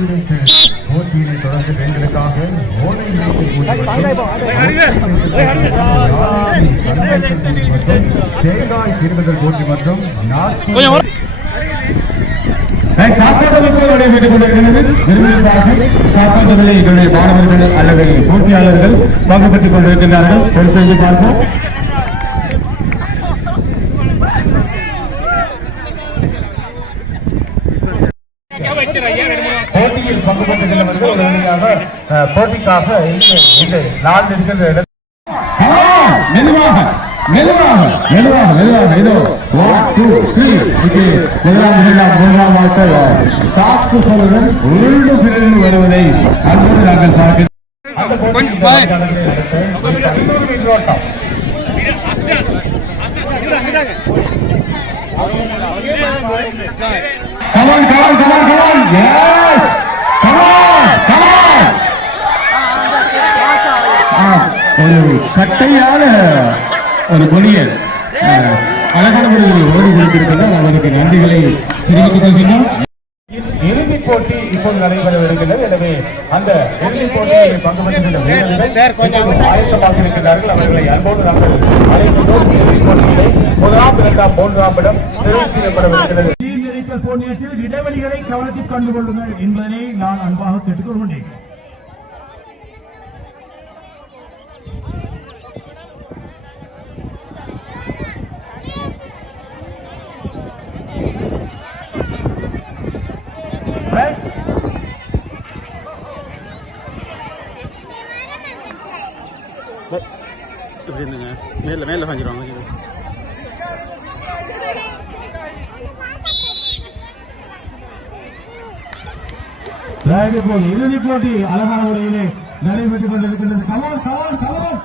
உள்ளிட்ட போட்டியினை தொடர்ந்து பெண்களுக்காக ஓலை தேங்காய் திருவுதல் போட்டி மற்றும் மாணவர்கள் அல்லது போட்டியாளர்கள் பங்கு பெற்றுக் கொண்டிருக்கின்றார்கள். பார்ப்போம். போட்டியில் பங்கு உடனடியாக அஹ், போட்டிக்காக இங்கே மெதுவாக மெதுவாக மெதுவாக மெதுவாக இதோ ஒன் டூ த்ரீ இது முதலாம் இரண்டாம் மூன்றாம் வார்த்தை சாக்கு சொல்லுடன் உருண்டு பிறந்து வருவதை அன்போடு நாங்கள் பார்க்கிறோம் Come on, come on, come on, come on. Yes. Come on, come on. ஒரு கட்டையான ஒரு பொடியர் அழகான முறையில் ஓடி கொடுத்திருக்கிறார் அவருக்கு நன்றிகளை தெரிவித்துக் கொள்கின்றோம் போட்டி இப்போது நடைபெறவிருக்கிறது. எனவே அந்த இறுதிப் போட்டியில் பங்கு பெற்றுள்ள வீரர்கள் ஆயத்தமாக அவர்களை அன்போடு நாங்கள் அழைக்கின்றோம் இறுதிப் போட்டியிலே முதலாம் இரண்டாம் மூன்றாம் இடம் தெரிவு செய்யப்படவிருக்கிறது நிகழ்ச்சியில் இடைவெளிகளை கவனத்தில் கண்டு கொள்ளுங்கள் என்பதனை நான் அன்பாக கேட்டுக்கொள்கின்றேன். இப்படி இருந்துங்க. மேல மேல வாங்கிடுவாங்க இறுதிப் போட்டி அழகான முறையிலே நடைபெற்றுக் கொண்டிருக்கின்றது. Come on come on come on